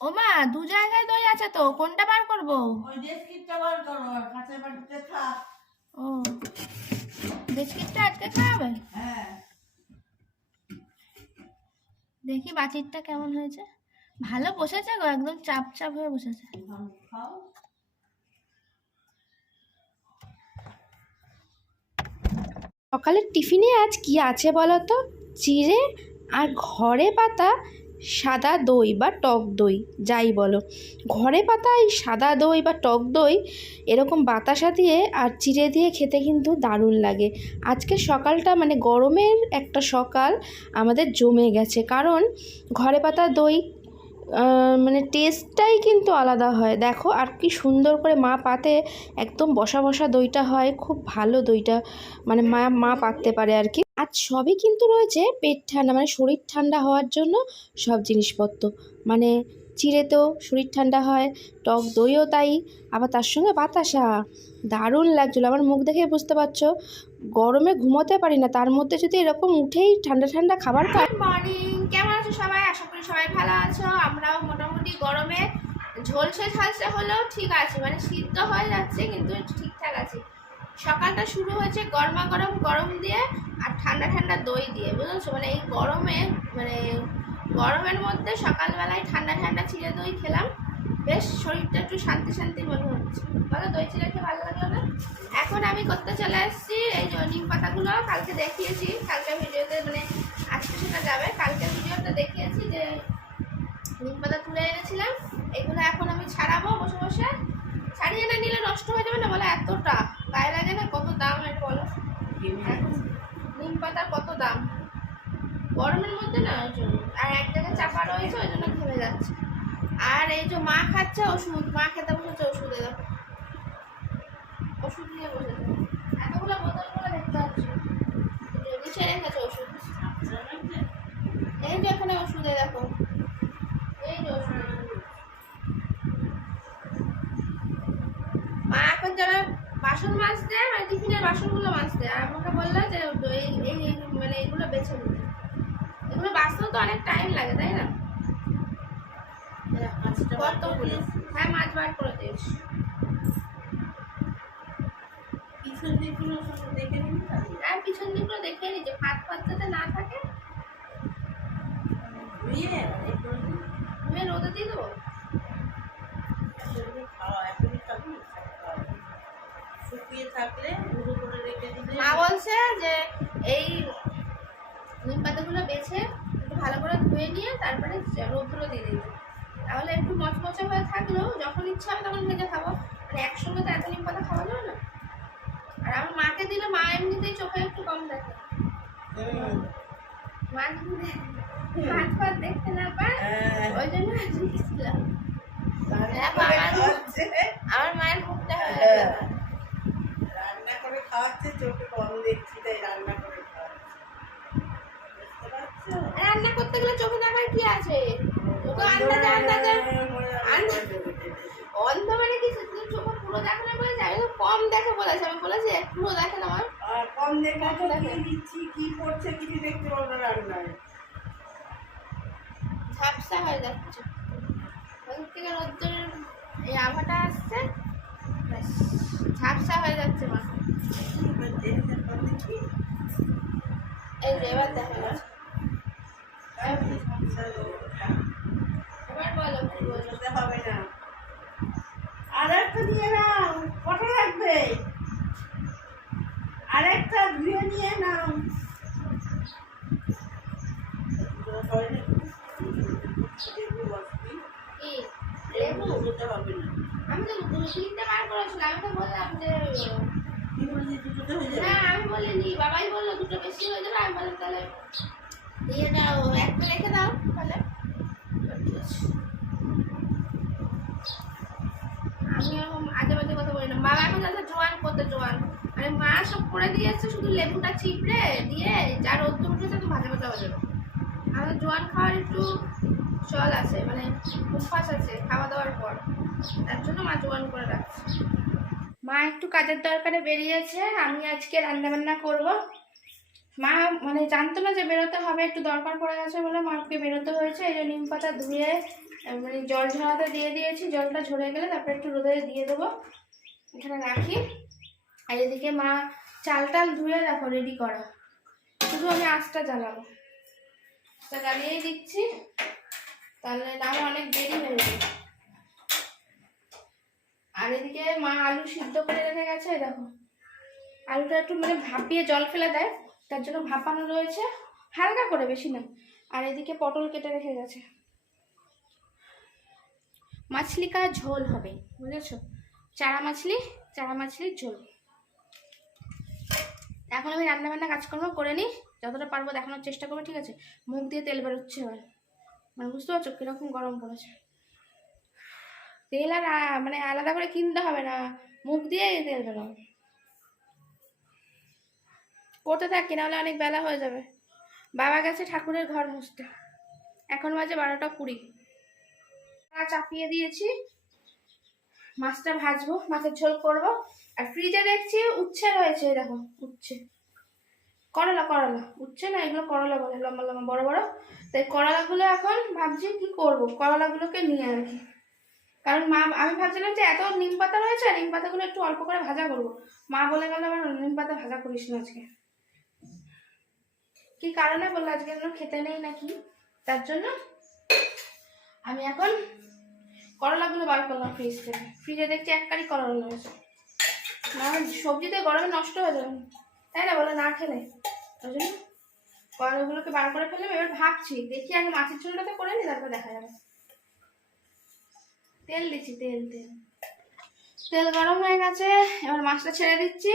ও মা দু জায়গায় দই আছে তো কোনটা বার করব? ওই ডেস্কিটটা বার করো আর কাঁচের বাটিতে থাক ও বিস্কিটটা আজকে খাওয়াবে? হ্যাঁ। দেখি বাটিরটা কেমন হয়েছে। ভালো বসেছে গো একদম চাপ চাপ হয়ে বসেছে। খাও। সকালের টিফিনে আজ কি আছে বলো তো চিড়ে আর ঘরে পাতা সাদা দই বা টক দই, যাই বলো। ঘরে পাতা এই সাদা দই বা টক দই এরকম বাতাসা দিয়ে আর চিড়ে দিয়ে খেতে কিন্তু দারুণ লাগে। আজকে সকালটা মানে গরমের একটা সকাল আমাদের জমে গেছে। কারণ ঘরে পাতা দই মানে টেস্টটাই কিন্তু আলাদা হয়। দেখো, আর কি সুন্দর করে মা পাতে, একদম বসা বসা দইটা হয়, খুব ভালো দইটা মানে মা মা পাততে পারে আর কি। আজ সবই কিন্তু রয়েছে পেট ঠান্ডা মানে শরীর ঠান্ডা হওয়ার জন্য সব জিনিসপত্র। মানে চিড়েতেও শরীর ঠান্ডা হয়, টক দইও তাই, আবার তার সঙ্গে বাতাসা। দারুণ লাগছিল, আমার মুখ দেখে বুঝতে পারছ? গরমে ঘুমোতে পারি না, তার মধ্যে যদি এরকম উঠেই ঠান্ডা ঠান্ডা খাবার খাই। মর্নিং কেমন আছো সবাই? আশা করি সবাই ভালো আছো। আমরাও মোটামুটি গরমে ঝলসে ঝালসে হলেও ঠিক আছে। মানে সিদ্ধ হয়ে যাচ্ছে, কিন্তু ঠিকঠাক আছে। সকালটা শুরু হয়েছে গরমা গরম গরম দিয়ে আর ঠান্ডা ঠান্ডা দই দিয়ে, বুঝেছ? মানে এই গরমে মানে গরমের মধ্যে সকালবেলায় ঠান্ডা ঠান্ডা চিড়ে দই খেলাম। বেশ, শরীরটা একটু শান্তি শান্তি মনে হচ্ছে। বলো দই চিড়ে খেয়ে ভালো লাগল না এখন আমি করতে চলে এসেছি এই যে নিম পাতাগুলো কালকে দেখিয়েছি, কালকে ভিডিওতে মানে আজকে সেটা যাবে। কালকে ভিডিওতে দেখিয়েছি যে নিম পাতা তুলে এনেছিলাম, এগুলো এখন আমি ছাড়াবো বসে বসে। ছাড়িয়ে না নিলে নষ্ট হয়ে যাবে না? বলে, এতটা। গায়ে লাগে না? কত দাম এটা বলো? নিম পাতার কত দাম? গরমের মধ্যে না, ওই জন্য। আর এক জায়গায় চাপা রয়েছে, ওই জন্য ঘেমে যাচ্ছে। আর এই যে মা খাচ্ছে ওষুধ, মা খেতে বসেছে ওষুধে। ওষুধ নিয়ে বসেছে। এতগুলো বোতল করে দেখতে ওষুধ। এই ওষুধে দেখো। এই ওষুধ। মা এখন বাসন মাজতে মানে টিফিনের বাসনগুলো মাজতে। আর আমাকে বলল যে এই মানে এগুলো বেছে নিতে। এগুলো বাঁচতেও তো অনেক টাইম লাগে, তাই না? কতগুলো হ্যাঁ মাছ বার করে দিয়েছি পিছন দিকগুলো দেখে পিছন দিকগুলো দেখে নি যে ফাঁক ফাঁক যাতে না থাকে। ধুয়ে। আমি রোদে দিয়ে দেবো। শুকিয়ে থাকলে গুঁড়ো করে রেখে দিলে মা বলছে যে এই নিম পাতাগুলো বেছে ভালো করে ধুয়ে নিয়ে তারপরে রোদ্র দিয়ে দিবে। তাহলে একটু মচমচে হয়ে থাকলেও যখন ইচ্ছা হবে তখন ভেজে খাব। মানে একসঙ্গে তো এত নিম পাতা খাওয়া যাবে না। আর আমার মাকে দিলে মা এমনিতেই চোখে একটু কম দেখে। হুম, মা যদি হাত দেখতে না পায় হ্যাঁ, ওই জন্য আমি দিয়েছিলাম রান্না আমার- মায়ের মুখটা হয়ে হ্যাঁ। রান্না করে খাওয়াচ্ছে চোখে কম দেখছি তাই রান্না করে খাওয়াচ্ছে। রান্না করতে গেলে চোখে দেখার কি আছে? আন্দাজে আন্দাজে অন্ধ মানে কি চোখে পুরো দেখে না বলেছে? আমি কম দেখে বলেছে আমি বলেছি পুরো দেখে না আমার কম দেখে তো কি দিচ্ছি কি করছে কিছু দেখতে পাবো না রান্নায়। ঝাপসা হয়ে যাচ্ছে। ওদিক থেকে রোদ্দুরের এই আভাটা আসছে ঝাপসা হয়ে যাচ্ছে মা। এবার দেখতে পাবো এই যে এবার দেখা যাচ্ছে এবার বলো কি বলছো বলতে হবে না আর একটা দিয়ে নাও কটা লাগবে। আর একটা ধুয়ে নিয়ে নাও। আমি তো তিনটে বার করেছিলাম, আমি তো বললাম না, আমি বলিনি, বাবাই বলল দুটো বেশি হয়ে যাবে, আমি বললাম তাহলে দিয়ে দাও, একটা রেখে দাও, তাহলে ঠিক আছে। আমি এরকম আজে বাজে কথা বলি না বাবা এখন জোয়ান করতে মানে মা সব করে দিয়েছে, শুধু লেবুটা চিপড়ে দিয়ে যা রোদ্দুর উঠেছে তো ভাজা ভাজা হয়ে আমাদের জোয়ান খাওয়ার একটু চল আছে মানে অভ্যাস আছে খাওয়া দাওয়ার পর। তার জন্য মা জোয়ান করে রাখছে। মা একটু কাজের দরকারে বেরিয়েছে, আমি আজকে রান্না বান্না করব। মা মানে জানতো না যে বেরোতে হবে, একটু দরকার পড়ে গেছে বলে মাকে বেরোতে হয়েছে, এই নিম পাতা ধুয়ে মানে জল ঝরাতে দিয়ে দিয়েছি, জলটা ঝরে গেলে তারপরে একটু রোদে দিয়ে দেবো। এখানে রাখি। আর এদিকে মা চাল টাল ধুয়ে দেখো রেডি করা। শুধু আমি আঁচটা জ্বালাবো। আঁচটা জ্বালিয়েই দিচ্ছি। তাহলে নামে অনেক দেরি হয়ে যাবে। আর এদিকে মা আলু সিদ্ধ করে রেখে গেছে দেখো। আলুটা একটু মানে ভাপিয়ে জল ফেলে দেয়, তার জন্য ভাপানো রয়েছে। হালকা করে, বেশি না। আর এদিকে পটল কেটে রেখে গেছে। মাছলি কা ঝোল হবে, বুঝেছ? চারা মাছলি চারা মাছলির ঝোল। এখন আমি রান্না বান্না কাজকর্ম করে নিই যতটা পারব দেখানোর চেষ্টা করব, ঠিক আছে? মুখ দিয়ে তেল বেরোচ্ছে এবার। মানে বুঝতে পারছ কীরকম গরম পড়েছে? তেল আর মানে আলাদা করে কিনতে হবে না। মুখ দিয়ে তেল বেরোবে। করতে থাকি নাহলে অনেক বেলা হয়ে যাবে। বাবা গেছে ঠাকুরের ঘর মুছতে। এখন বাজে বারোটা কুড়ি। চাপিয়ে দিয়েছি। মাছটা ভাজবো, মাছের ঝোল করব, আর ফ্রিজে দেখছি উচ্ছে রয়েছে দেখো, উচ্ছে। করলা করলা, উচ্ছে না, এগুলো করলা বলে, লম্বা লম্বা, বড় বড়। তাই করলাগুলো এখন ভাবছি কি করব, করলাগুলোকে নিয়ে আর কি। কারণ মা, আমি ভাবছিলাম যে এত নিম পাতা রয়েছে নিম পাতাগুলো একটু অল্প করে ভাজা করব। মা বলে গেল, আমার নিম পাতা ভাজা করিস না আজকে। কি কারণে বলল, আজকে খেতে নেই নাকি? তার জন্য আমি এখন করলাগুলো বার করলাম ফ্রিজ থেকে ফ্রিজে দেখছি এক কারি করলা রয়েছে না সবজিতে গরমে নষ্ট হয়ে যাবে। তাই না বলো? না খেলে। ওই জন্য করলাগুলোকে বার করে ফেললাম। এবার ভাবছি, দেখি আগে মাছের ঝোলটাতে করে নি তারপর দেখা যাবে। তেল দিচ্ছি, তেল তেল। তেল গরম হয়ে গেছে। এবার মাছটা ছেড়ে দিচ্ছি।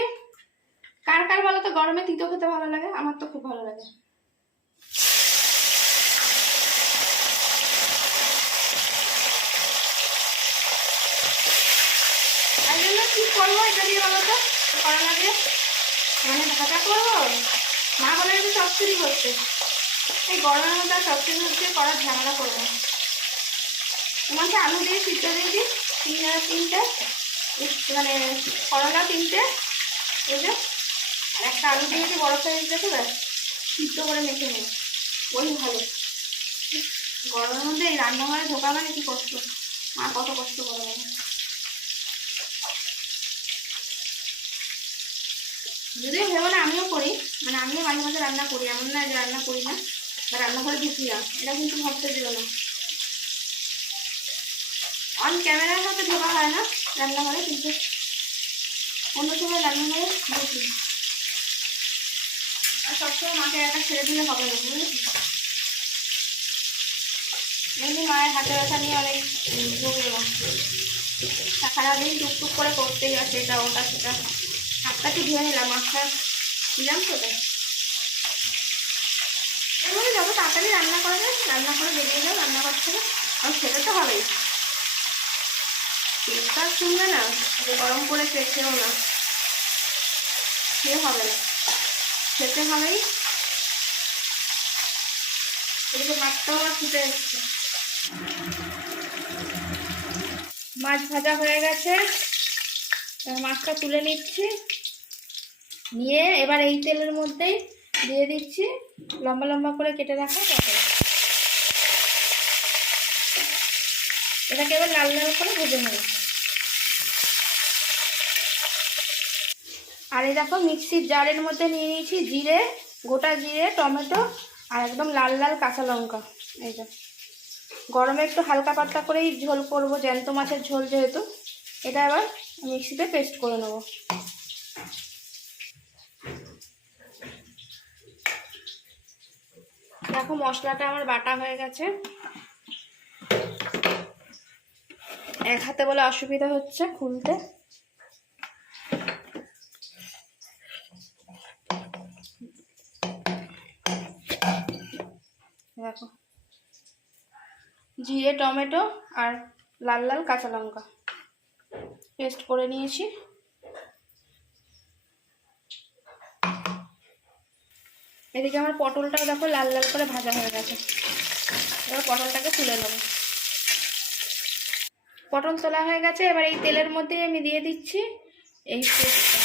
কার কার বলো তো? গরমে তিতো খেতে ভালো লাগে? আমার তো খুব ভালো লাগে তাই জন্য কি করব এটা দিয়ে বলো তো করা লাগে? মানে ভাজা করব? মা বলে একটু চচ্চড়ি করতে এই গরমের মধ্যে আর চচ্চড়ি হচ্ছে করার ঝামেলা করব তোমাকে আলু দিয়ে সিদ্ধ দিয়ে দিই তিন তিনটে মানে করলা তিনটে, এই যে। আর একটা আলু দিয়েছি বড় সাইজ দেখে ব্যাস, সিদ্ধ করে মেখে নেব। ওই ভালো। গরমের মধ্যে এই রান্নাঘরে ঢোকা মানে কি কষ্ট? মা কত কষ্ট করে। যদিও ভেবো না আমিও করি। মানে আমিও মাঝে মাঝে রান্না করি এমন না যে রান্না করি না বা রান্নাঘরে ঢুকি না। এটা কিন্তু ভাবতে দিল না। অন ক্যামেরার সাথে ঢোকা হয় না রান্নাঘরে কিন্তু অন্য সময় রান্নাঘরে ঢুকি আর সবসময় মাকে একা ছেড়ে দিলে হবে না বুঝলি এমনি মায়ের হাতে ব্যথা নিয়ে অনেক উম, ভোগে মা সারাদিন টুকটুক করে করতেই আছে এটা ওটা সেটা। হাতটা কি ধুয়ে নিলাম মাছটা দিলাম তো তাই এবারে যত তাড়াতাড়ি রান্না করা যায় রান্না করে বেরিয়ে যাও রান্না করছে আর খেতে তো হবেই। পেটটা শুনবে না, যে গরম করে খেয়েছেও না। খেয়ে হবে না। খেতে হবেই। এদিকে ভাতটাও আমার ফুটে এসছে। মাছ ভাজা হয়ে গেছে। মাছটা তুলে নিচ্ছি। নিয়ে এবার এই তেলের মধ্যেই দিয়ে দিচ্ছি। লম্বা লম্বা করে কেটে রাখা পটল এটাকে এবার লাল লাল করে ভেজে নেব। আর এই দেখো মিক্সির জারের মধ্যে নিয়ে নিয়েছি জিরে, গোটা জিরে, টমেটো আর একদম লাল লাল কাঁচা লঙ্কা। এই যে। গরমে একটু হালকা পাতলা করেই ঝোল করব, জ্যান্ত মাছের ঝোল যেহেতু। এটা এবার মিক্সিতে পেস্ট করে নেব। দেখো মশলাটা আমার বাটা হয়ে গেছে। এক হাতে বলে অসুবিধা হচ্ছে খুলতে। দেখো। জিরে, টমেটো আর লাল লাল কাঁচা লঙ্কা। পেস্ট করে নিয়েছি। এদিকে আমার পটলটাও দেখো লাল লাল করে ভাজা হয়ে গেছে। এবার পটলটাকে তুলে নেব। পটল তোলা হয়ে গেছে, এবার এই তেলের মধ্যেই আমি দিয়ে দিচ্ছি এই পেস্টটা।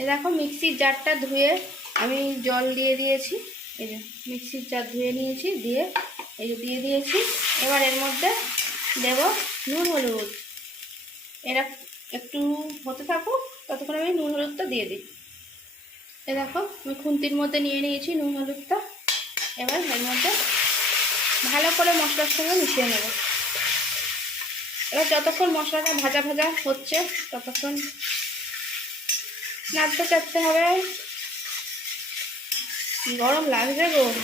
এ দেখো মিক্সির জারটা ধুয়ে আমি জল দিয়ে দিয়েছি। এই যে মিক্সির জার ধুয়ে নিয়েছি, দিয়ে এই যে দিয়ে দিয়েছি। এবার এর মধ্যে দেব নুন, হলুদ। এরা একটু হতে থাকুক, ততক্ষণ আমি নুন, হলুদটা দিয়ে দিই। এ দেখো, আমি খুন্তির মধ্যে নিয়ে নিয়েছি নুন, হলুদটা। এবার এর মধ্যে ভালো করে মশলার সঙ্গে মিশিয়ে নেব। এবার যতক্ষণ মশলাটা ভাজা ভাজা হচ্ছে, ততক্ষণ নাড়তে চাটতে হবে। গরম লাগছে গো।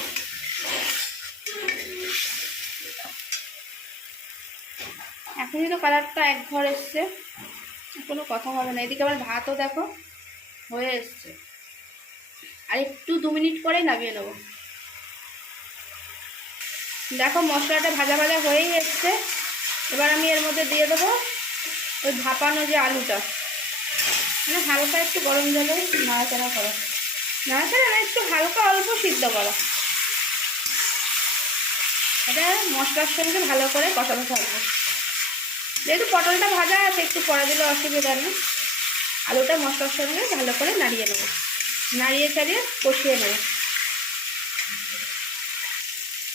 এখনই তো কালারটা এক ঘর এসছে, কোনো কথা হবে না। এদিকে আবার ভাতও দেখো, হয়ে এসছে। আর একটু দু মিনিট পরেই নামিয়ে নেব। দেখো মশলাটা ভাজা ভাজা হয়েই এসছে। এবার আমি এর মধ্যে দিয়ে দেবো ওই ভাপানো যে আলুটা। মানে হালকা একটু গরম জলে নাড়াচাড়া করো। নাড়াচাড়া না, একটু হালকা অল্প সিদ্ধ করো। এটা মশলার সঙ্গে ভালো করে কষানো থাকবে। যেহেতু পটলটা ভাজা আছে, একটু পরে দিলে অসুবিধা নেই। আলুটা মশলার সঙ্গে ভালো করে নাড়িয়ে নেব। নাড়িয়ে চাড়িয়ে কষিয়ে নেব।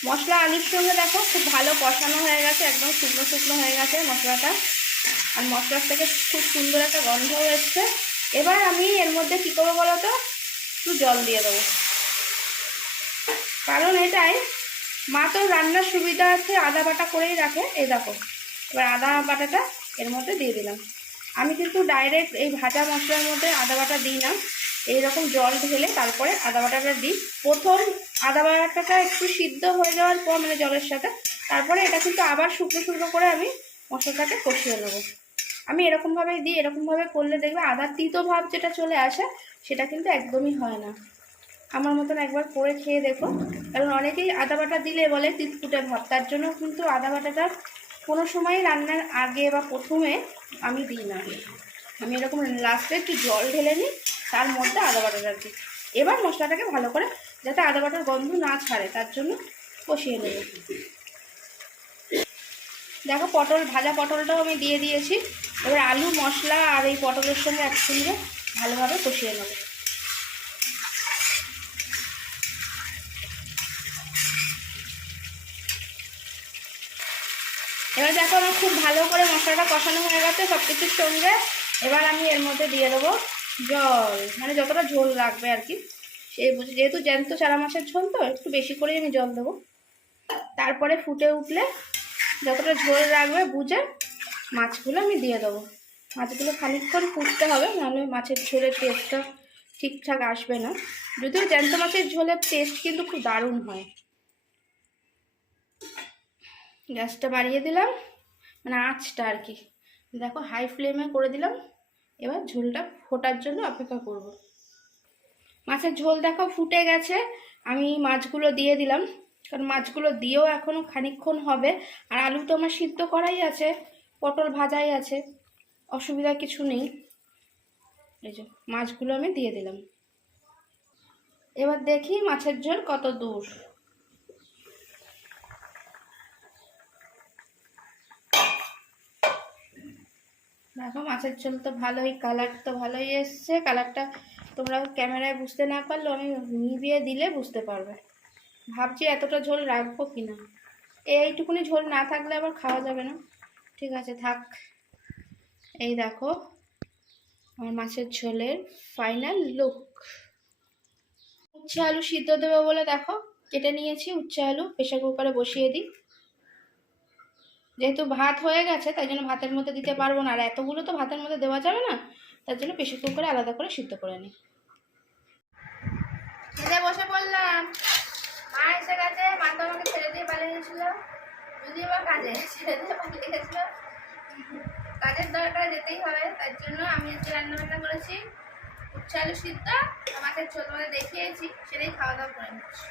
মশলা আলুর সঙ্গে দেখো খুব ভালো কষানো হয়ে গেছে, একদম শুকনো শুকনো হয়ে গেছে মশলাটা। আর মশলার থেকে খুব সুন্দর একটা গন্ধও এসছে। এবার আমি এর মধ্যে কী করব বলো তো? একটু জল দিয়ে দেবো। কারণ এটাই, মা তো রান্নার সুবিধা আছে, আদা বাটা করেই রাখে। এই দেখো এবার আদা বাটাটা এর মধ্যে দিয়ে দিলাম। আমি কিন্তু ডাইরেক্ট এই ভাজা মশলার মধ্যে আদা বাটা দিই না। এইরকম জল ঢেলে তারপরে আদা বাটাটা দিই। প্রথম আদা বাটাটা একটু সিদ্ধ হয়ে যাওয়ার পর মানে জলের সাথে, তারপরে এটা কিন্তু আবার শুকনো শুকনো করে আমি মশলাটাকে কষিয়ে নেব। আমি এরকমভাবেই দিই, এরকমভাবে করলে দেখবে আদার তিতো ভাব যেটা চলে আসে, সেটা কিন্তু একদমই হয় না। আমার মতন একবার করে খেয়ে দেখো। কারণ অনেকেই আদা বাটা দিলে বলে তিতকুটে ভাব, তার জন্য কিন্তু আদা বাটাটা কোনো সময় রান্নার আগে বা প্রথমে আমি দিই না। আমি এরকম লাস্টে একটু জল ঢেলে নিই, তার মধ্যে আদা বাটাটা দিই। এবার মশলাটাকে ভালো করে যাতে আদা বাটার গন্ধ না ছাড়ে, তার জন্য কষিয়ে নেব। দেখো পটল, ভাজা পটলটাও আমি দিয়ে দিয়েছি। এবার আলু, মশলা আর এই পটলের সঙ্গে একসঙ্গে ভালোভাবে কষিয়ে নেব। এবার দেখো আমার খুব ভালো করে মশলাটা কষানো হয়ে গেছে সব কিছুর সঙ্গে। এবার আমি এর মধ্যে দিয়ে দেবো জল মানে যতটা ঝোল লাগবে আর কি। সে বুঝে যেহেতু জ্যান্ত চারা মাছের ঝোল তো, একটু বেশি করেই আমি জল দেবো। তারপরে ফুটে উঠলে যতটা ঝোল রাখবে বুঝে মাছগুলো আমি দিয়ে দেবো। মাছগুলো খানিকক্ষণ ফুটতে হবে, নাহলে মাছের ঝোলের টেস্টটা ঠিকঠাক আসবে না। যদিও জ্যান্ত মাছের ঝোলের টেস্ট কিন্তু খুব দারুণ হয়। গ্যাসটা বাড়িয়ে দিলাম মানে আঁচটা আর কি। দেখো হাই ফ্লেমে করে দিলাম, এবার ঝোলটা ফোটার জন্য অপেক্ষা করব। মাছের ঝোল দেখো ফুটে গেছে, আমি মাছগুলো দিয়ে দিলাম, কারণ মাছগুলো দিয়েও এখনও খানিকক্ষণ হবে, আর আলু তো আমার সিদ্ধ করাই আছে, পটল ভাজাই আছে, অসুবিধা কিছু নেই। এই যে মাছগুলো আমি দিয়ে দিলাম। এবার দেখি মাছের ঝোল কত দূর। দেখো, মাছের ঝোল তো ভালোই কালার তো ভালোই এসছে। কালারটা তোমরা ক্যামেরায় বুঝতে না পারলেও আমি নিভিয়ে দিলে বুঝতে পারবে। ভাবছি এতটা ঝোল রাখব কি না এইটুকুনি ঝোল না থাকলে আবার খাওয়া যাবে না। ঠিক আছে, থাক। এই দেখো, আমার মাছের ঝোলের ফাইনাল লুক উচ্ছে আলু সিদ্ধ দেবো বলে দেখো, কেটে নিয়েছি। উচ্ছে আলু প্রেশার কুকারে বসিয়ে দিই। যেহেতু ভাত হয়ে গেছে তাই জন্য ভাতের মধ্যে দিতে পারব না। আর এতগুলো তো ভাতের মধ্যে দেওয়া যাবে না তার জন্য প্রেশার কুকারে আলাদা করে সিদ্ধ করে নিই। খেতে বসে পড়লাম। মা এসে গেছে মা তো আমাকে ছেড়ে দিয়ে পালিয়ে গেছিল। যদিও বা কাজে ছেড়ে দিয়ে পালিয়ে গেছিল। কাজের দরকার যেতেই হবে তার জন্য আমি আজকে রান্না বান্না করেছি। উচ্ছে আলু সিদ্ধ আমাকে ছোট তোমাদের দেখিয়েছি সেটাই খাওয়া দাওয়া করে নিচ্ছি।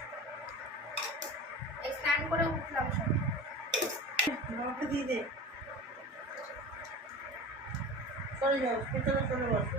এই স্নান করে উঠলাম সব। আমাকে দিয়ে দে। চলে যাও ভেতরে চলে বসো